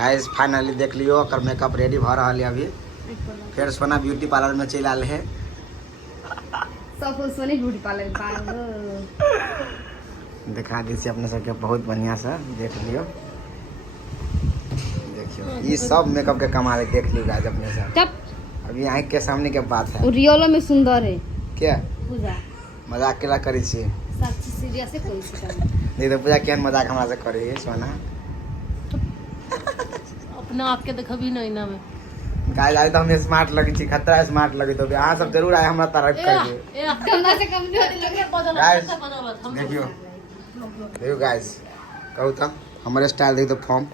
Guys finally देख लियो ओकर makeup ready भ रहा है अभी। फिर सोना ब्यूटी पार्लर में चल आल है। सब सोने ब्यूटी पार्लर दिखा दी अपने सबके बहुत बढ़िया से देख लियो। देखियो ये सब मेकअप के कमाल देख लियो गाइस अपने से। अभी आँख के सामने के बात है। रियल में सुंदर है क्या पूजा मजाक केला करी छी? सब चीज सीरियस है कोई सी नहीं तो पूजा केहन मजाक हमरा से करी है सोना। अपना आपके देखबी नहीं ना में गाइस आज तो हम स्मार्ट लगी छी, खतरा स्मार्ट लगी। तो अहाँ सब जरूर आए हमरा तारीफ करिए। कमरा से कम लगे गाइस देखियो देखियो गाइस कहू तो हमारे स्टाइल देखियो तो फॉर्म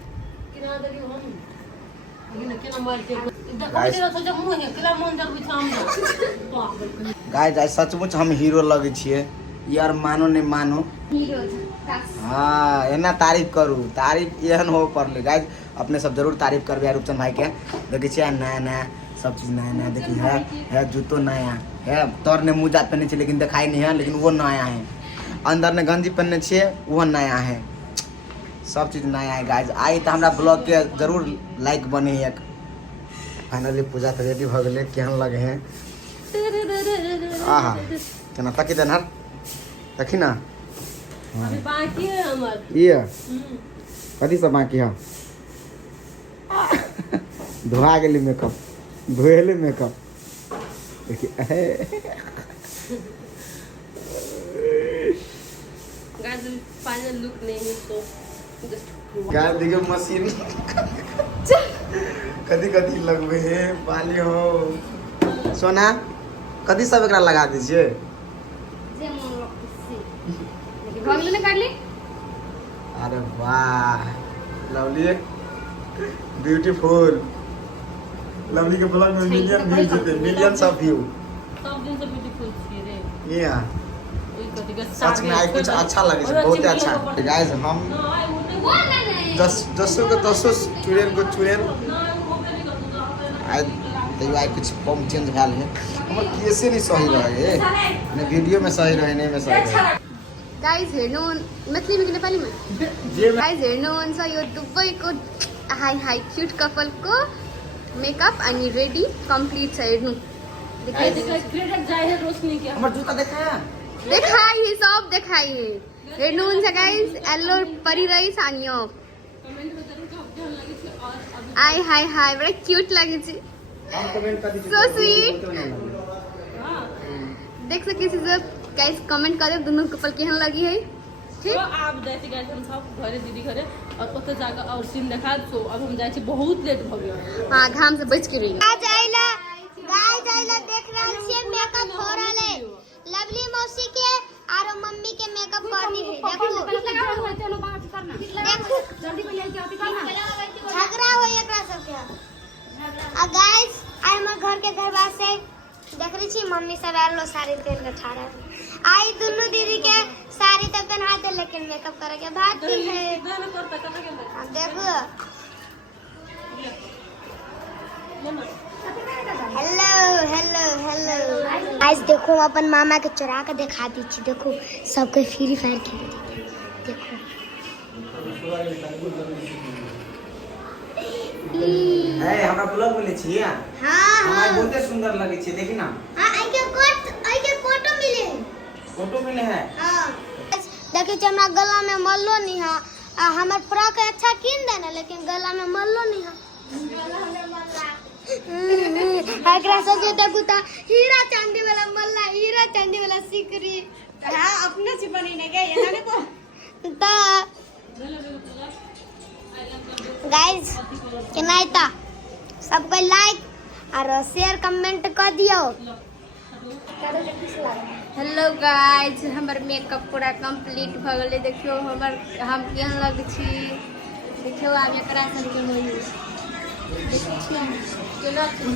गाइस आज सचमुच हम हीरो लगे छिए यार, मानो नहीं मानो। हीरो हाँ एना तारीफ करू, तारीफ एहन हो पड़ले गाइस। अपने सब जरूर तारीफ करबे रूपचंद भाई के। देखिए छिए नया नया सब चीज नया नया देखिए है जूतो नया है। तोर ने मुजा पहने छे लेकिन दिखाई नहीं है, लेकिन वो नया है। अंदर ने गंजी पहनने छे वो नया है। सब चीज नया है गाइस। आई तो हमरा ब्लॉग के जरूर लाइक बने एक। फाइनली पूजा तो रेडी भ गेले। केहन लगे हैं आहा केना तकी देनहर देखी ना। अभी बाकी है हमर ये कथी सब बाकी है? धोआ गेली मेकअप, धोएले मेकअप देखिए। गाइस फाइनल लुक नहीं है तो गाइस देखियो मशीन कथी कथी लगबे है बाली हो। सोना कथी सब एकरा लगा दीजिए। जे मन लगती लेकिन भगले ने काट ली। अरे वाह लवली ब्यूटीफुल। लवली के ब्लॉग में मिलियन व्यूज होते, मिलियंस ऑफ व्यू। सब दिन से ब्यूटीफुल छी रे। ये सच में आज कुछ अच्छा लगे छै, बहुत अच्छा। गाइस हम दसों के दसों चुड़ैल को चुड़ैल आज तो आई कुछ फॉर्म चेंज भेल है। हमर कैसे नहीं सही रहे ने वीडियो में सही रहे नहीं में सही रहे। गाइस हेर्नु मैथिली में कि नेपाली में? गाइस हेर्नुहुन्छ यो दुबईको हाई हाई क्यूट कपलको मेकअप अनि रेडी कम्प्लिट छ। हेर्नु क्रेडिट जाए है रोशनी के। हमर जूता देखाया देखाइए सब देखाइए। हेर्नुहुन्छ गाइस येलो परिरहेछ अनि यो कमेंट में जरूर कहन लगे छी। और आइ हाई हाई बड़ा क्यूट लगे छी। हम कमेंट कर दीजिए। So sweet। हां देख सके छी सब गाइस कमेंट करे दोनों कपल केहन लगी है। तो आप जैसे गाइस हम सब घरे दीदी घरे और ओते जाकर और सीन देखा। तो अब हम जाय छी, बहुत लेट भ गेल। हां घाम से बच के रही। आज आइला देख रहल छियै मेकअप हो रहल है। लवली मौसी के और मम्मी के मेकअप करनी है। देखो जल्दी झगड़ा हो एकरा सब के। आ गाइस आई हमर घर के घरवा से देख रही छी मम्मी सब आलो साड़ी पहन के ठाड़ा है। आई दोनों दीदी के साड़ी तक पहना दे लेकिन मेकअप करे के बाद है। देखो हेलो हेलो हेलो आज देखो अपन मामा के चुरा के दिखा दी छी। देखो सबके फ्री फायर खेले देखो। ए हमरा ब्लॉग में ले छिए। हां हमरा बहुते सुंदर लगे छै देखी ना। हां आई के फोटो मिले है। फोटो मिले है। हां देखि छ हमरा गला में मल्लो नहीं है। हमर फ्रॉक अच्छा किन देना लेकिन गला में मल्लो नहीं है। गला में मल्ला एकरा सब जे देखू त हीरा चांदी वाला मल्ला, हीरा चांदी वाला सिकरी। हां अपने से बनी ने के एना ने ता गाइस केनाइता सबको लाइक और शेयर कमेंट कर दियो। हेलो गाइस हमर मेकअप पूरा कंप्लीट भ गेलै। देखियो हमर हम केहन लगे छी। देखियो आब एकरा सब के होई देखियो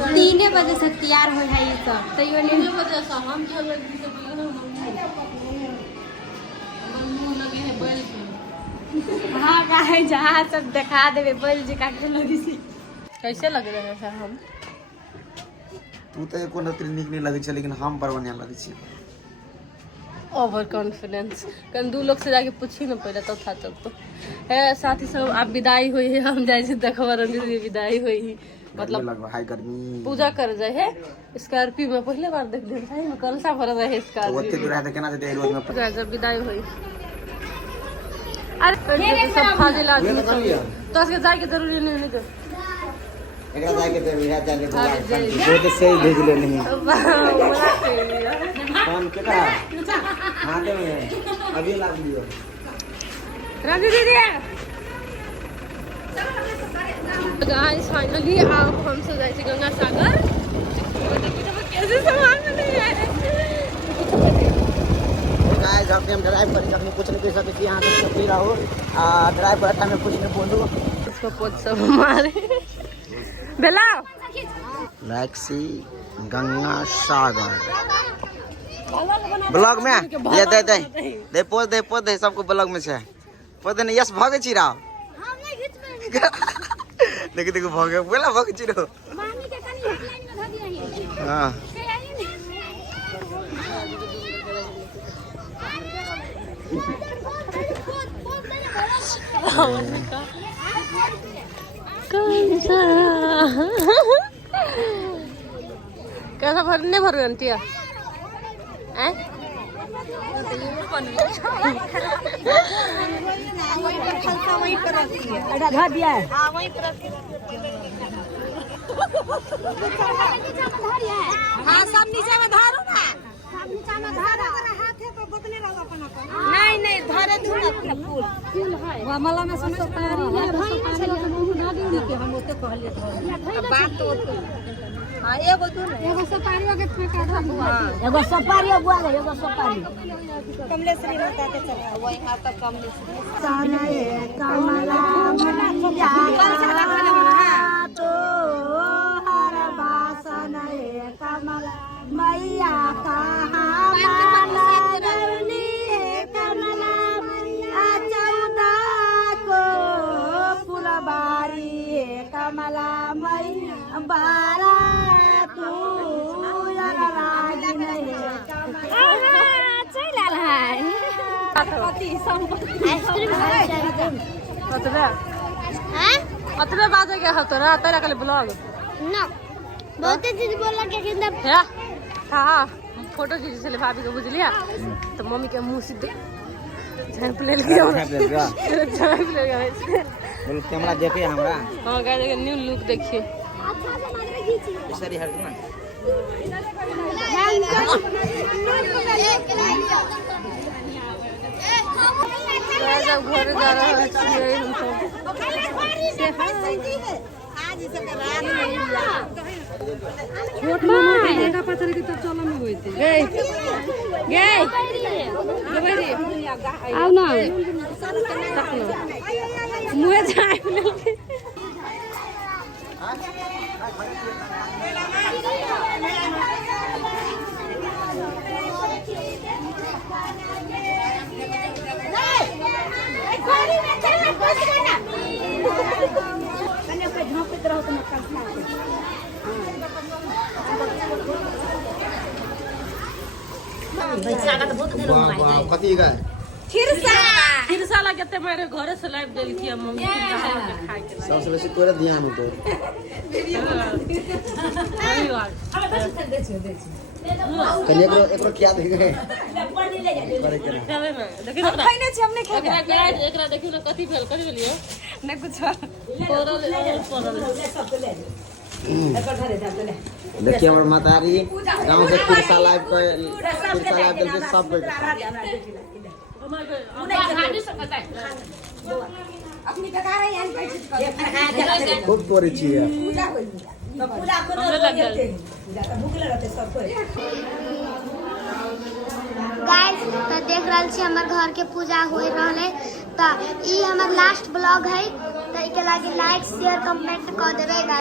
3 बजे से तैयार हो है। ये सब तैयो नहीं वजह से हम जो लगी से मम्मी लगे है बैल के। हां गाइस जहां सब दिखा देबे बोल जी काटे लगी छी। कैसे लग रहे हैं सर हम? तू तो एको नतरी निक नहीं लगे छै लेकिन हम बड़ बढ़िया लगे छी। ओवर कॉन्फिडेंस कन 2 लोग से जाके पूछी ना पहले तो था चल तो है साथी सब आप विदाई हुई है हम जाए से देखवा रंजित की विदाई हुई है मतलब हाई गर्मी पूजा कर जाए है स्कॉर्पियो में पहले बार देख दिन था में कौन सा भर है स्कॉर्पियो ओते दूर है त केना जते रोज में पूजा जब विदाई हुई अरे सब फाजिल आदमी तो उसके जाए के जरूरी नहीं तो एकरा जाए के जरूरी है जाके बहुत से भेज ले नहीं कौन के का हां दे में अभी लाग लियो राजी दीदी गाइस फाइनली आप हम से जाए गंगा सागर कैसे सामान नहीं है गाइस हम ड्राइव कर अपने कुछ नहीं कह सकते कि यहां से फ्री रहो ड्राइव करता में कुछ नहीं बोलूं इसको पोत सब मारे बेला लैक्सी गंगा सागर ब्लॉग में ये दे पोस्ट दे सबको ब्लॉग में से पोस्ट दे यस भागे छी राव देखो भागे बोला भागे छी रो मामी के कनी हेडलाइन में ध दिया है हां कैसा भरने भर गंतिया हाँ सब नीचे में धारो ना नहीं नहीं धरे दू ना फूल मामला में सुनो हम ओते कहलिए बात तो हां एगो दू ना एगो सपारी के फेंका दो एगो सपारी बुआ ले एगो सपारी कमलेश्वरी माता के चला वही माता कमलेश्वरी सनये कमला मैया तो हर बासनये कमला मैया कहाँ मालनी कमला चौदा को फुलबारी कमला मैया बारा तू रागिन चल है अतरे बाजे के ह तोरा तेरा कल ब्लॉग ना बहुत चीज बोला के किंदा है हां फोटो खींच से भाभी को बुझलिया तो मम्मी के मुंह सीधे झांप ले लिया झांप ले गया बोल कैमरा देखे हमरा हां गाइस न्यू लुक देखिए अच्छा से मारे खींची सरी हट ना जब घर जा रहा है हम छोट बेटा पत्थर की तो चलो में होई थी गए आओ ना मुझे जाए कथी गए खिरसा लगते मेरे घर से लाइव देली थी मम्मी खाए के सबसे बेसी तोरे ध्यान तो कनी एकरो क्या देख गए एकरा देखियो ना कथी भेल कथी भेलियो नहीं कुछ देखिए हमारे मातारी गांव से खिरसा लाइव दिल के सब खूब तोरी छी गाइस तो देख रहल छी हमर घर के पूजा हो रहले त ई हमर लास्ट ब्लॉग है त इके लागी लाइक शेयर कमेंट कर देबे।